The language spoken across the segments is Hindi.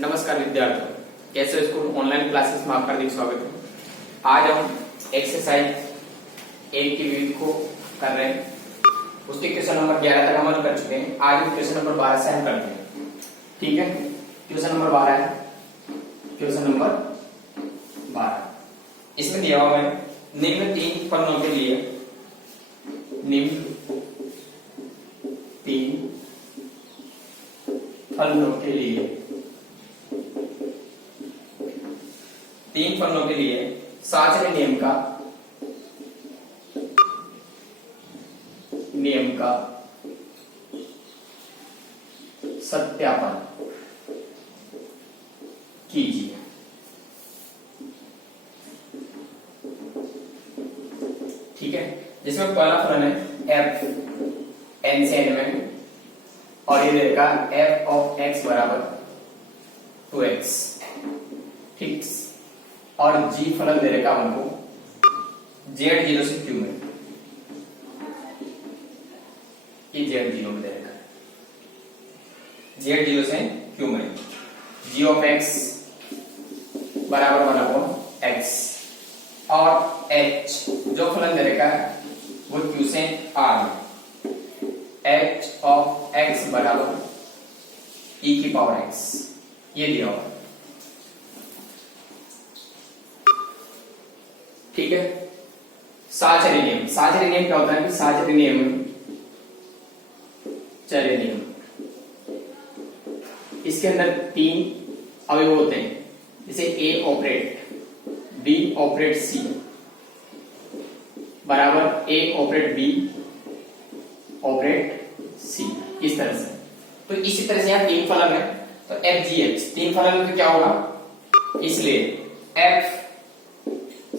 नमस्कार विद्यार्थियों, कैसे हो? स्कूल ऑनलाइन क्लासेस में आपका हार्दिक स्वागत है। आज हम एक्सरसाइज 1 की विधि को कर रहे हैं। उसके क्वेश्चन नंबर 11 तक हम कर चुके हैं। आज हम क्वेश्चन नंबर 12 से हम करते हैं। ठीक है, क्वेश्चन नंबर 12 है। क्वेश्चन नंबर 12 इसमें दिया हुआ है निम्न 3 फलनों के लिए, निम्न 3 फलनों के लिए, 3 फलनों के लिए साचरे नियम का सत्यापन कीजिए। ठीक है, जिसमें पहला फलन है एफ एन से एन में, और ये देगा एफ ऑफ एक्स बराबर 2x। ठीक, और जी फलन दे रखा हमको जेड 0 से क्यू में, ये जेड 0 में दे रखा है, जेड 0 से क्यू में जी ऑफ एक्स बराबर 1/x, और h जो फलन दे रखा है वो क्यू से आर में, h ऑफ x बराबर e की पावर x, ये दिया हुआ। ठीक है, साचर्य नियम। साचर्य नियम क्या होता है कि साचर्य नियम, चर्य नियम, इसके अंदर 3 अवयव होते हैं, जैसे ए ऑपरेट बी ऑपरेट सी बराबर ए ऑपरेट बी ऑपरेट सी, इस तरह से। तो इसी तरह से यहाँ 3 फलन है, तो एफ जी एच 3 फलन में तो क्या होगा, इसलिए एफ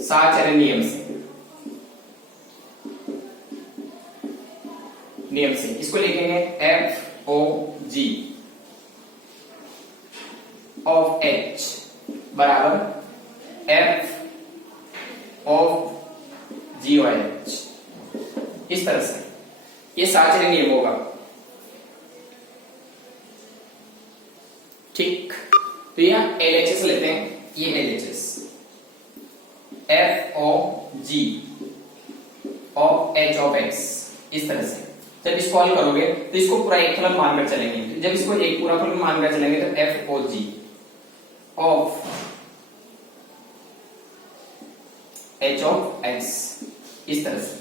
साचर्य नियम से इसको लिखेंगे F O ji of H बराबर F of ji O H, इस तरह से ये साचर्य नियम होगा। ठीक, तो यह एलएचएस लेते हैं, ये LHS f O ji of h of x, इस तरह से। जब इसको हल करोगे तो इसको पूरा एक फलन मानकर चलेंगे। जब इसको एक पूरा फलन मानकर चलेंगे तो f O ji of h of x, इस तरह से,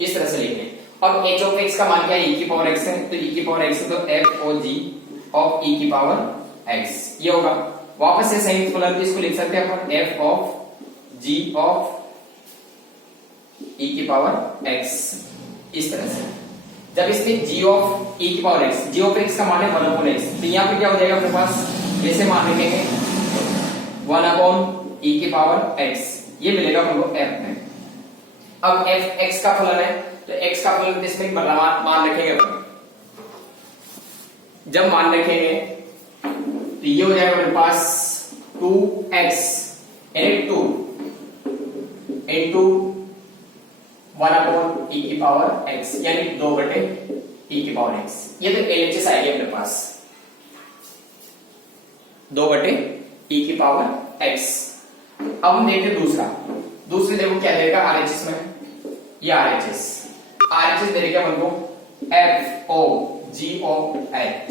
इस तरह से लिखेंगे। अब एच ऑफ एक्स का मान क्या है, e की पावर एक्स है, तो e की पावर एक्स है, तो f O ji of e की पावर एक्स ये होगा। वापस से संयुक्त फलन इसको लिख सकते हैं अपन F of ji of e की पावर x, इस तरह से। जब इसमें g ऑफ e की power x, g of x का मान है 1/x, तो यहाँ पे क्या हो जाएगा अपने पास, वैसे मान लिखेंगे 1/e की पावर x, ये मिलेगा अपन को f में। अब f x का फलन है, तो x का फलन इसमें मान रखेंगे अपन। जब मान रखेंगे तो ये हो जाएगा मेरे पास 2x यानी 2 इंटू 1/e की पावर x, यानी 2/e की पावर x। ये तो एलएचएस आएगा मेरे पास 2/e की पावर x। अब हम देखते दूसरे देखो क्या देगा आरएचएस में, ये आरएचएस दे देगा अपन को f O ji of h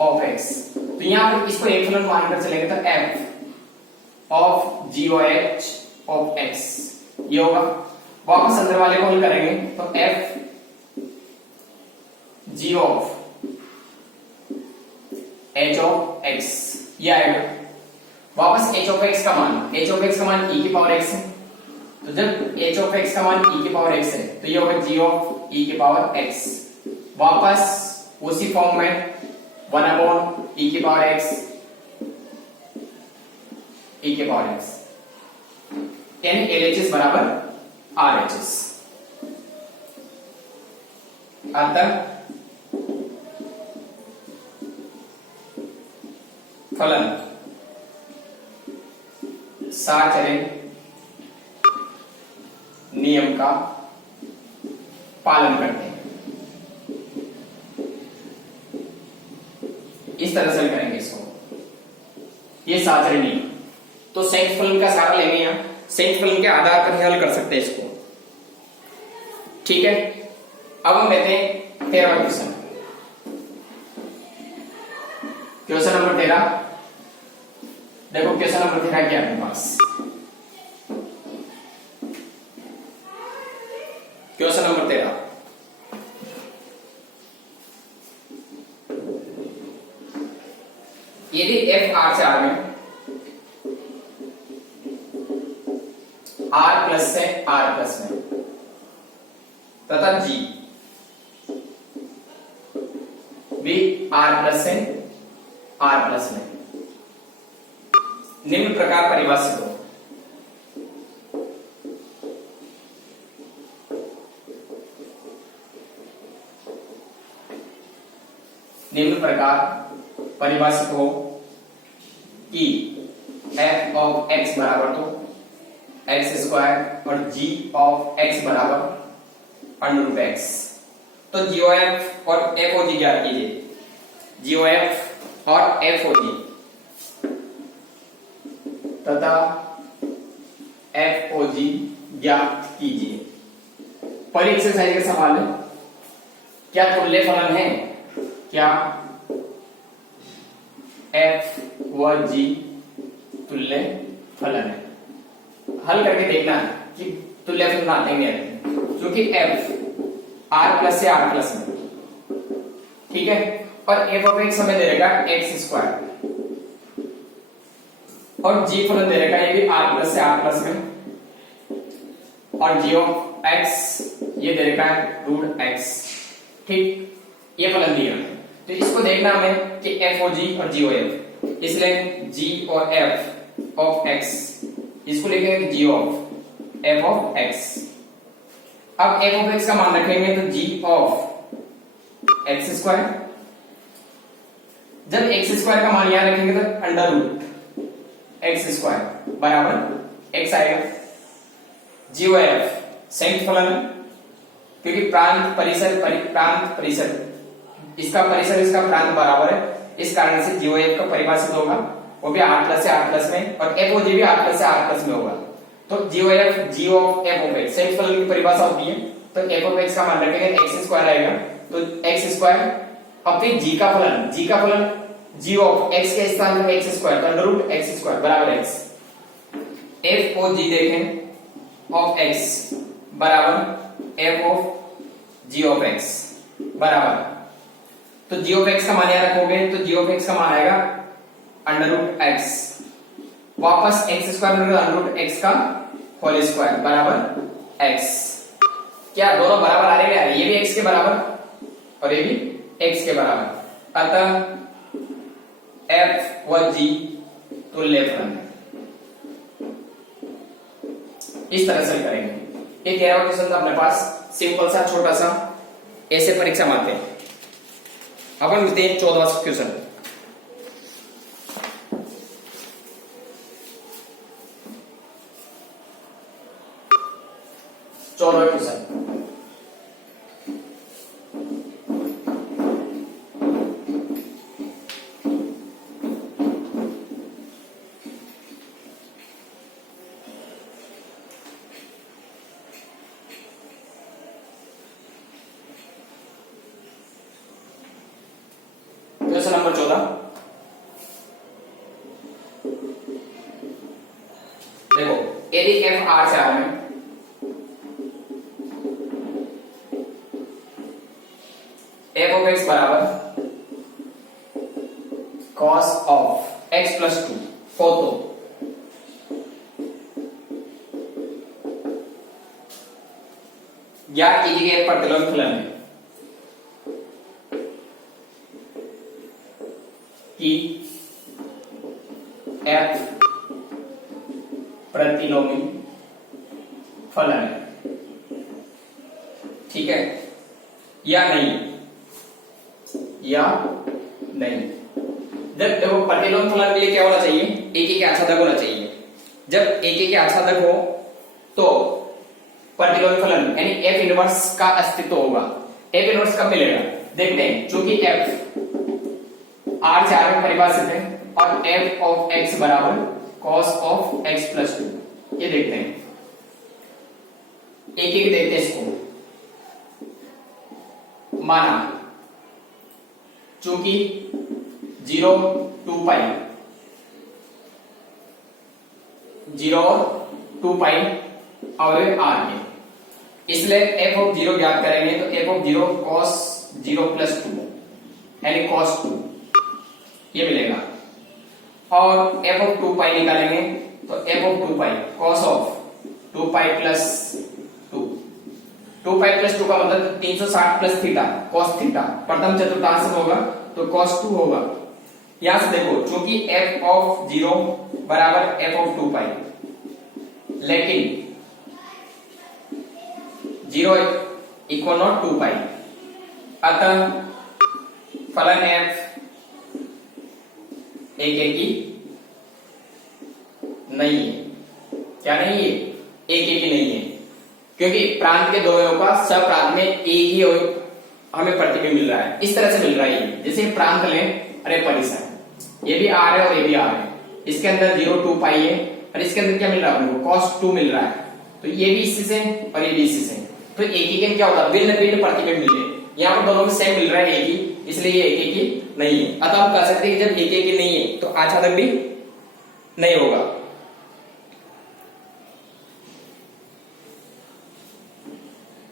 of x. तो यहां पर इसको एक फलन मानकर चलेंगे तो f of ji O h of x ये होगा। वापस अंदर वाले को हल करेंगे तो f g of h of x ये आएगा। वापस एच ऑफ एक्स का मान e की पावर एक्स है, तो जब एच ऑफ एक्स का मान e की पावर एक्स है तो ये होगा जी ऑफ e की पावर एक्स। वापस उसी फॉर्म में 1/e की पावर x, e की पावर x, यानी LHS बराबर RHS। अतः फलन साचर्य नियम का पालन करते हैं। इस तरह से करेंगे इसको। ये साचरणी, तो संयुक्त फलन का सहारा लेंगे यहाँ, संयुक्त फलन के आधार पर ही हल कर सकते हैं इसको। ठीक है, अब हम लेते हैं 13वां क्वेश्चन। क्वेश्चन नंबर 13, देखो क्वेश्चन नंबर 13 क्या है अपने पास। क्वेश्चन नंबर 13, यदि एफ आर से आर में आर प्लस से आर प्लस में तथा जी भी आर प्लस से आर प्लस में निम्न प्रकार परिभाषित हो। निम्न प्रकार परिभाषित हो कि f ऑफ x बराबर तो एक्स स्क्वायर और g ऑफ x बराबर अंडर रूट x। तो GOF और FOG ज्ञात कीजिए, GOF और FOG तथा FOG ज्ञात कीजिए। पर एक्सरसाइज का सवाल है, क्या तुल्य फलन है, क्या f व g तुल्य फलन है। हल करके देखना है कि तुल्य फलन आते हैं, क्योंकि f r प्लस से r प्लस में, ठीक है, और f ऑफ x हमें दे रहेगा x स्क्वायर और g फलन दे रहेगा ये भी r प्लस से r प्लस में और g ऑफ x ये दे रहेगा रूट x। ठीक, ये फलन दिया, तो इसको देखना हमें कि FOG और GOF, इसलिए g और f ऑफ x इसको लिखेंगे g of f of x। अब f ऑफ x का मान रखेंगे तो g ऑफ x स्क्वायर, जब x स्क्वायर का मान यहां रखेंगे तो अंडर रूट x स्क्वायर बराबर x आएगा। GOF संयुक्त फलन, क्योंकि प्रांत परिसर इसका परिसर इसका प्रांत बराबर है, इस कारण से GOF का परिभाषित होगा वो भी r प्लस से r प्लस में और FOG भी r प्लस से r प्लस में होगा। तो GOF g of f of x संयुक्त फलन की परिभाषा होती है, तो f ऑफ x का मान रखेंगे x स्क्वायर आएगा, तो x स्क्वायर। अब फिर g का फलन g ऑफ x के स्थान पर x स्क्वायर, तो अंडर रूट x स्क्वायर बराबर x। FOG देखें ऑफ x बराबर f of g of x बराबर, तो g ऑफ x का मान यहां रखोगे तो g ऑफ x का मान आएगा अंडर रूट x, वापस x स्क्वायर में अंडर रूट x का होल स्क्वायर बराबर x। क्या दोनों बराबर आ रहे हैं, ये भी x के बराबर और ये भी x के बराबर, अतः f व g तुल्य फलन है। इस तरह से करेंगे। एक 13वां क्वेश्चन था अपने पास, सिंपल सा छोटा सा, ऐसे परीक्षा में आते हैं। अपन मिलते हैं 14वां क्वेश्चन। क्वेश्चन क्वेश्चन नंबर 14, देखो यदि f r से r में f ऑफ x बराबर cos ऑफ x प्लस 2 हो तो ज्ञात कीजिए प्रतिलोम फलन है कि f प्रतिलोमी फलन है, ठीक है, या नहीं, या नहीं। जब देखो प्रतिलोम फलन के लिए क्या होना चाहिए, एक एक आच्छादक होना चाहिए। जब एक एक आच्छादक हो तो प्रतिलोम फलन यानी f इनवर्स का अस्तित्व होगा। f इनवर्स कब मिलेगा देखते हैं, क्योंकि f r से r में परिभाषित है और एफ ऑफ एक्स बराबर कॉस ऑफ एक्स प्लस 2। ये देखते हैं, एक एक देखते हैं इसको। माना चूंकि 0 2 पाई 0 और 2 पाई और आर है, इसलिए एफ ऑफ 0 ज्ञात करेंगे तो एफ ऑफ 0 कॉस 0 प्लस 2 यानी कॉस 2 ये मिलेगा। और एफ ऑफ 2 पाई निकालेंगे तो f of 2 pi cos of 2 pi plus 2। 2 pi plus 2 का मतलब 360 प्लस थीटा कॉस थीटा, प्रथम चतुर्थांश में होगा तो कॉस 2 होगा। यहां से देखो चूंकि एफ ऑफ 0 बराबर एफ ऑफ 2 पाई, लेकिन 0 इक्वल नॉट 2 पाई, अतः फलन एफ एक की नहीं है। क्या नहीं है? एक ही नहीं है, क्योंकि प्रांत के दो अवयव का सप्रांत में एक ही अवयव हमें प्रतिबिंब मिल रहा है। इस तरह से मिल रहा है, जैसे प्रांत लें, अरे परिसर, ये भी आर है और ये भी आर है, इसके अंदर 0 2 पाई है और इसके अंदर क्या मिल रहा है हमको cos 2 मिल रहा है, तो ये भी इसी से और ये भी इसी से, तो एक ही क्या होता है भिन्न भिन्न प्रतिबिंब मिले। यहाँ पर दोनों में सेम मिल रहा है एक ही, इसलिए ये एक ही नहीं है। अतः हम कह सकते हैं कि जब एक ही नहीं है तो आच्छादक भी नहीं होगा।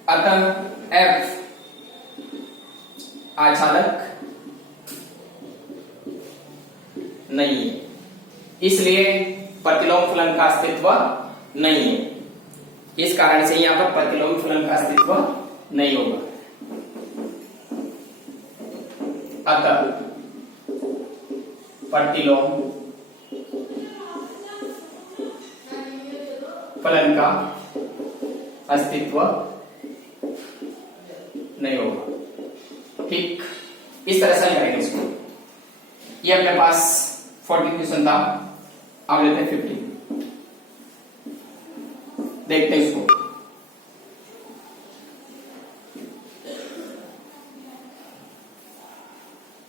अतः F आच्छादक नहीं है, इसलिए प्रतिलोम फलन का अस्तित्व नहीं है। इस कारण से यहां पर प्रतिलोम फलन का अस्तित्व नहीं होगा। अतः प्रतिलोम फलन का अस्तित्व नहीं होगा। ठीक, इस तरह से करेंगे इसको। ये अपने पास 40 क्वेश्चन था, अब लेते हैं 50। देखते हैं इसको।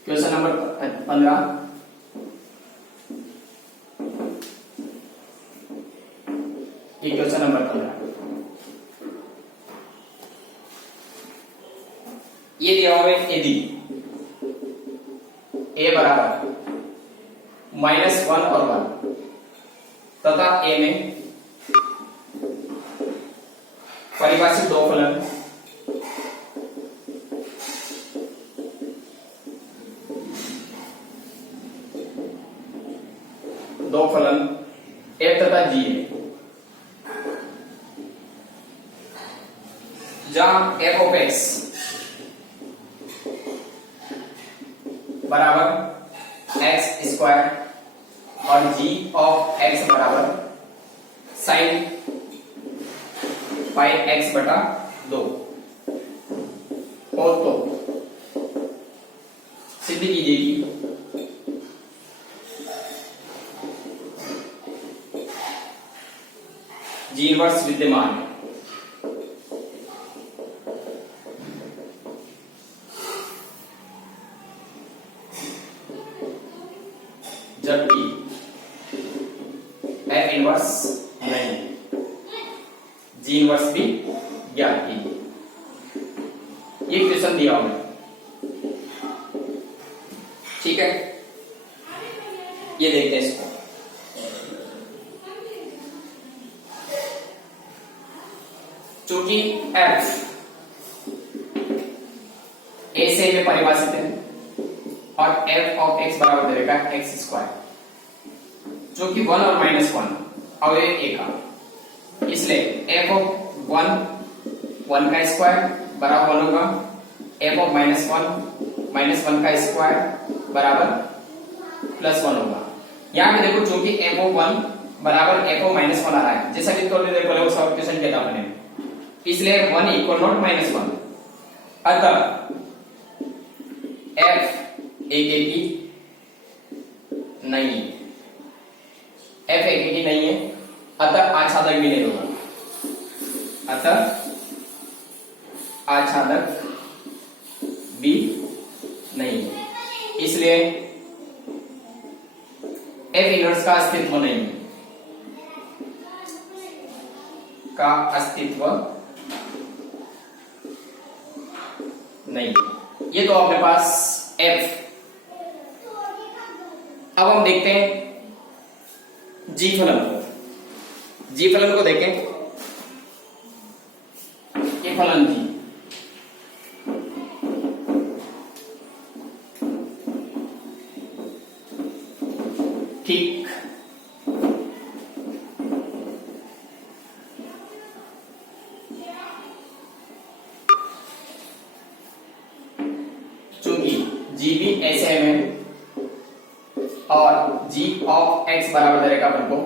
क्वेश्चन नंबर 15, ये क्वेश्चन नंबर 15। ये दिया हुआ है यदि a बराबर -1 और 1 तथा a में परिभाषित दो फलन f तथा g है, जहां f ऑफ x बराबर x स्क्वायर और g ऑफ x बराबर साइन पाई x बटा 2 हो तो सिद्ध कीजिए जी इनवर्स विद्यमान है। जबकि एफ इनवर्स नहीं, जी इनवर्स भी ज्ञात कीजिए। ये क्वेश्चन दिया हुआ है, ठीक है। ये देखते हैं इसको। चूंकि f a से में परिभाषित है और f ऑफ x बराबर दे देगा x स्क्वायर, जो कि 1 और -1 अवयव a का, इसलिए f ऑफ 1 का स्क्वायर बराबर 1 होगा, f ऑफ -1 का स्क्वायर बराबर +1 होगा। यहाँ पे देखो चूंकि f ऑफ 1 बराबर f ऑफ -1 आ रहा है, जैसा कि थोड़ी देर पहले वो सब क्वेश्चन किया था मैंने, इसलिए 1 इक्वल नॉट -1। अतः f एक की नहीं है, f एक की नहीं है, अतः आच्छादक भी नहीं होगा। अतः आच्छादक भी नहीं है, इसलिए एफ इनवर्स का अस्तित्व नहीं है, का अस्तित्व नहीं, ये तो अपने पास एफ। अब हम देखते हैं जी फलन को। जी फलन को देखें, ये फलन जी ठीक, चूंकि जी भी ऐसे है और जी ऑफ एक्स बराबर रहेगा अपन को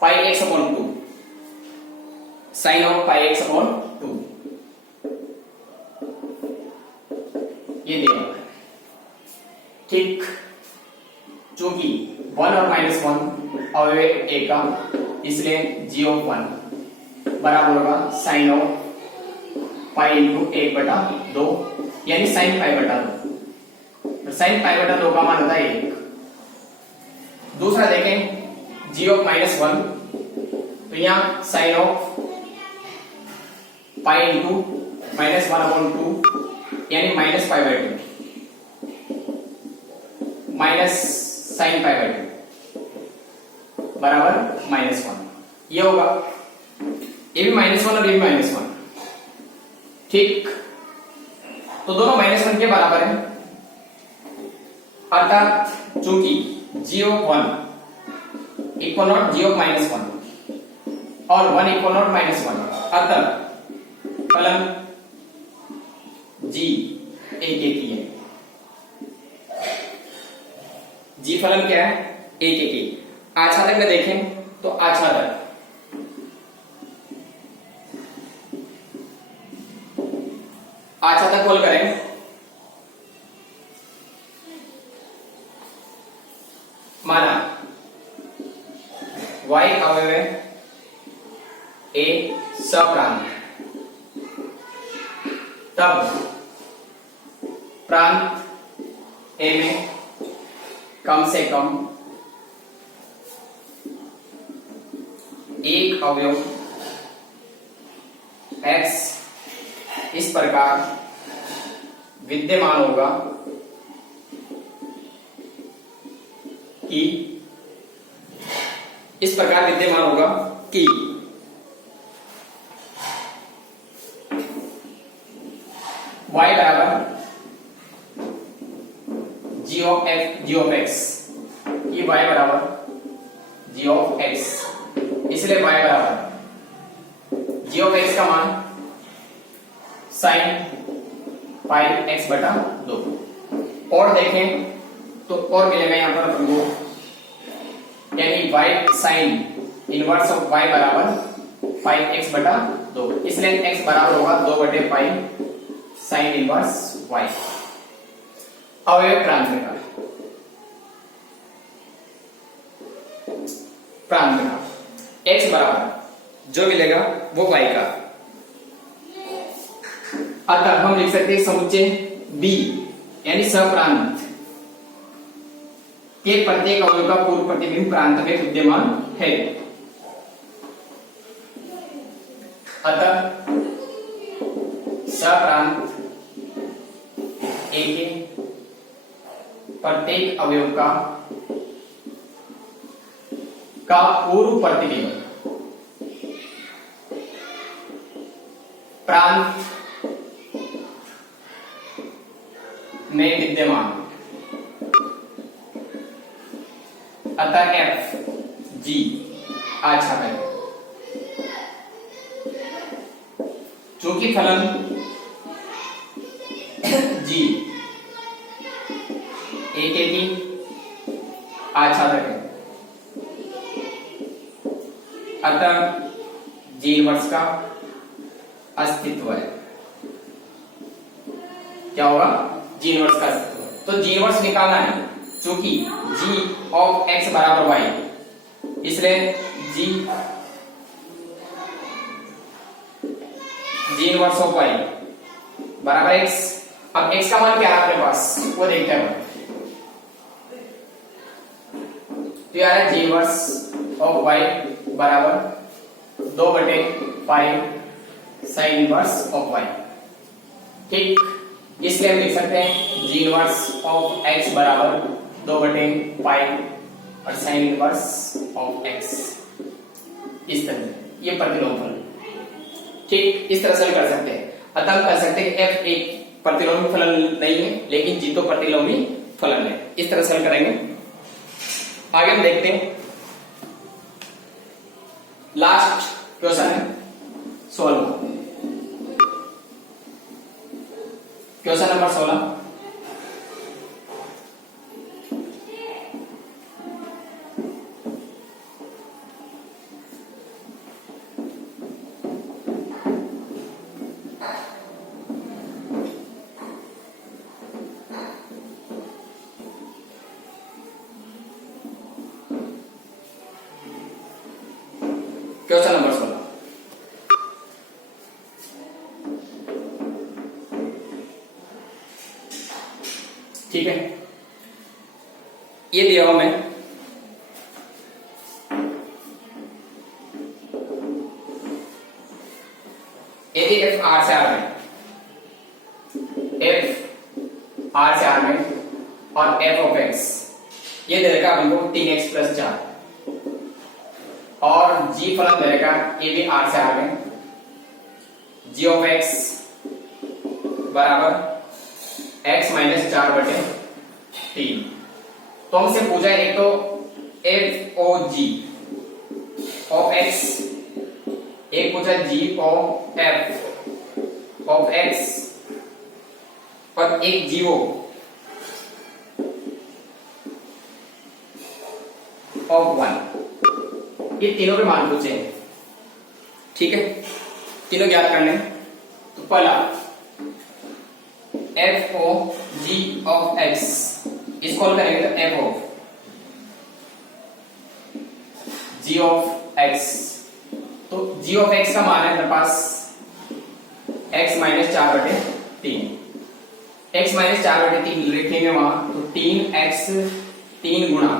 pi X upon 2 sine of pi X upon 2, ये देगा ठीक। चूंकि 1 और -1 अवयव ए का, इसलिए जी ऑफ 1 बराबर होगा साइन ऑफ पाई इंटू 1/2, यानी साइन पाई बटा 2। साइन पाई बटा 2 का मान होता है 1। दूसरा देखें जी ऑफ -1, तो यहां साइन ऑफ पाई इंटू -1/2 यानी minus pi by 2 minus sine pi by 2 बराबर -1, ये होगा। ये भी -1 और ये भी -1, ठीक। तो दोनों -1 के बराबर है, अर्थात चूंकि G of 1 equal not G of -1 और 1 इक्वल नॉट -1, अतः फलन जी एक ही है। जी फलन क्या है? एक ही। आच्छादक में देखें तो आच्छादक खोल करें, माना y अवयव है ए सप्रांत, तब प्रांत ए में कम से कम एक अवयव x इस प्रकार विद्यमान होगा कि y बराबर g ऑफ x, कि y बराबर g ऑफ x, इसलिए y बराबर g ऑफ x का मान साइन पाई x बटा 2। और देखें तो और मिलेगा यहां पर अपन को, यानी y sine inverse of y बराबर पाई x बटा 2, इसलिए x बराबर होगा 2/पाई साइन इनवर्स y। अवयव प्रांत का x बराबर जो मिलेगा वो y का, अतः हम लिख सकते हैं समुच्चय B यानी सप्रांत के प्रत्येक अवयव का पूर्व प्रतिबिंब प्रांत में विद्यमान है। अतः सप्रांत A के प्रत्येक अवयव का पूर्व प्रतिबिंब प्रांत में विद्यमान, अतः एफ जी आच्छादक है। चूंकि फलन जी एक ही आच्छादक है, अतः जी इनवर्स का अस्तित्व है। क्या होगा? जी इनवर्स का अस्तित्व। तो जी इनवर्स निकालना है, चूंकि जी ऑफ एक्स बराबर वाई, इसलिए जी इनवर्स ऑफ वाई बराबर एक्स। अब एक्स का मान क्या है अपने पास, वो देखते हैं। तो ये आ रहा है जी इनवर्स ऑफ वाई बराबर 2/5 साइन इनवर्स ऑफ वाई। ठीक, इसलिए हम लिख सकते हैं जी इनवर्स ऑफ एक्स बराबर 2/5 और साइन इनवर्स ऑफ एक्स। इस तरह से ये प्रतिलोम फलन। ठीक, इस तरह से कर सकते हैं। अतः हम कह सकते हैं कि एफ एक प्रतिलोमी फलन नहीं है, लेकिन जी तो प्रतिलोमी फलन है। इस तरह से हल करेंगे। आगे हम देखते हैं लास्ट क्वेश्चन है 16, क्वेश्चन नंबर 16। क्वेश्चन नंबर 16, ठीक है। ये दिया हुआ मैं यदि एफ आर से आर में, एफ आर से आर में और एफ ऑफ एक्स ये दे देगा हमको 3x + 4 और जी फलन दे देगा ए भी आर से आर में जी ऑफ एक्स बराबर x - 4/3। तो हमसे पूछा है एक तो f O ji of x, एक पूछा जी ऑफ एफ ऑफ एक्स और एक जीओ ऑफ 1। ये तीनों के मान पूछे हैं। ठीक है, तीनों ज्ञात करने। तो पहला f O ji of x, इसको हल करेंगे तो f of ji of x. तो जी ऑफ एक्स का मान है मेरे पास x - 4/3। x - 4/3 लिखेंगे वहां तो 3x 3 गुणा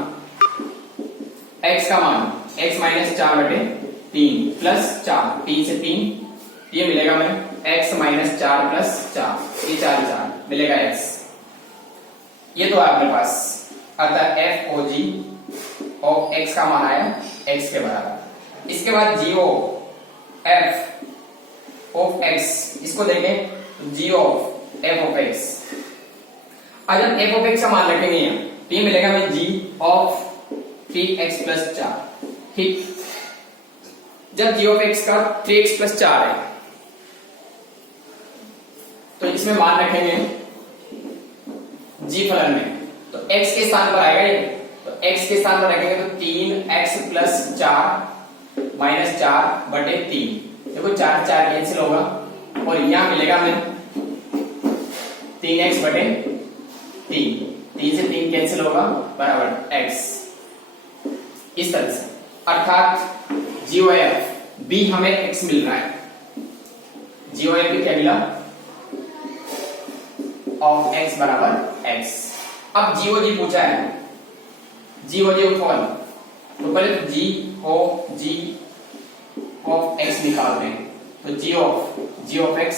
x का मान x - 4/3 प्लस 4, 3 से 3 ये मिलेगा मैं x - 4 प्लस 4, ये 4 मिलेगा x। ये तो आपके पास अतः f O ji of x का मान आया x के बराबर। इसके बाद g o f of x, इसको देखें g of f of x। अगर एफ ऑफ x का मान रखेंगे तो ये मिलेगा हमें जी ऑफ 3x + 4। ठीक, जब जी ऑफ x का 3x + 4 है तो इसमें मान रखेंगे जी फलन में, तो x के स्थान पर आएगा ये, तो x के स्थान पर रखेंगे तो 3x + 4 - 4/3। देखो 4 4 कैंसिल होगा और यहां मिलेगा हमें 3x/3, 3 से 3 कैंसिल होगा बराबर x। इस तरह से अर्थात जीओएफ बी हमें x मिल रहा है। जीओएफ भी क्या मिला ऑफ x बराबर x। अब जीओ जी पूछा है, जीओ जी फॉल, तो पहले तो जी ओ जी ऑफ x निकालते हैं। तो जी ऑफ x,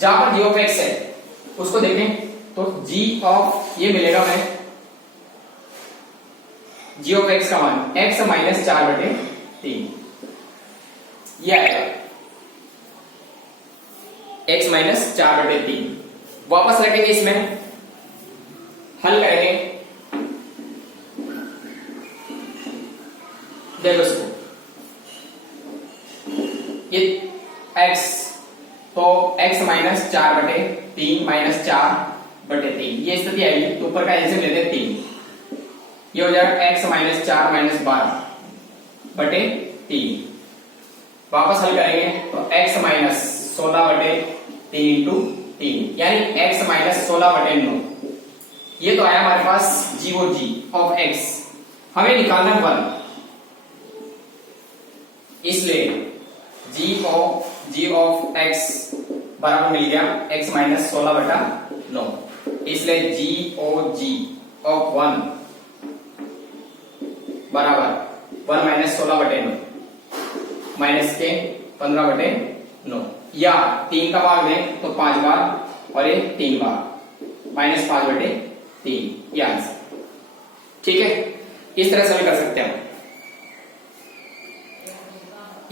जहां पर जी ऑफ x है उसको देखें तो जी ऑफ ये मिलेगा हमें जी ऑफ x का मान x - 4/3 ये आएगा x - 4/3। वापस रखेंगे, इसमें हल करेंगे। देखो इसको ये x, तो x - 4/3 - 4/3 ये स्थिति आएगी। तो ऊपर का एलसीएम लेते हैं 3, ये हो जाएगा x - 4 - 12/3। वापस हल करेंगे तो x - 16/3 × 3 यानी x - 16/9। ये तो आया हमारे पास जीओ जी ऑफ x। हमें निकालना 1, इसलिए जी ऑफ x बराबर मिल गया x - 16/9। इसलिए जी ओ जी ऑफ 1 बराबर 1 माइनस 16/9 माइनस के 15/9 या 3 का भाग दें तो 5 बार और ये 3 बार माइनस 5/3 ये आंसर। ठीक है, इस तरह से भी कर सकते हैं।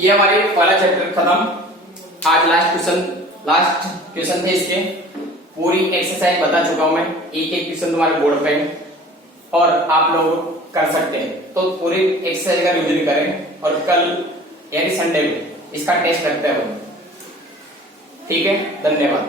ये हमारे पहला चैप्टर खत्म। आज लास्ट क्वेश्चन थे इसके। पूरी एक्सरसाइज बता चुका हूं मैं, एक एक क्वेश्चन तुम्हारे बोर्ड पे और आप लोग कर सकते हैं। तो पूरी एक्सरसाइज का रिवीजन करें और कल यानी संडे को इसका टेस्ट रखते हैं। ठीक है, धन्यवाद।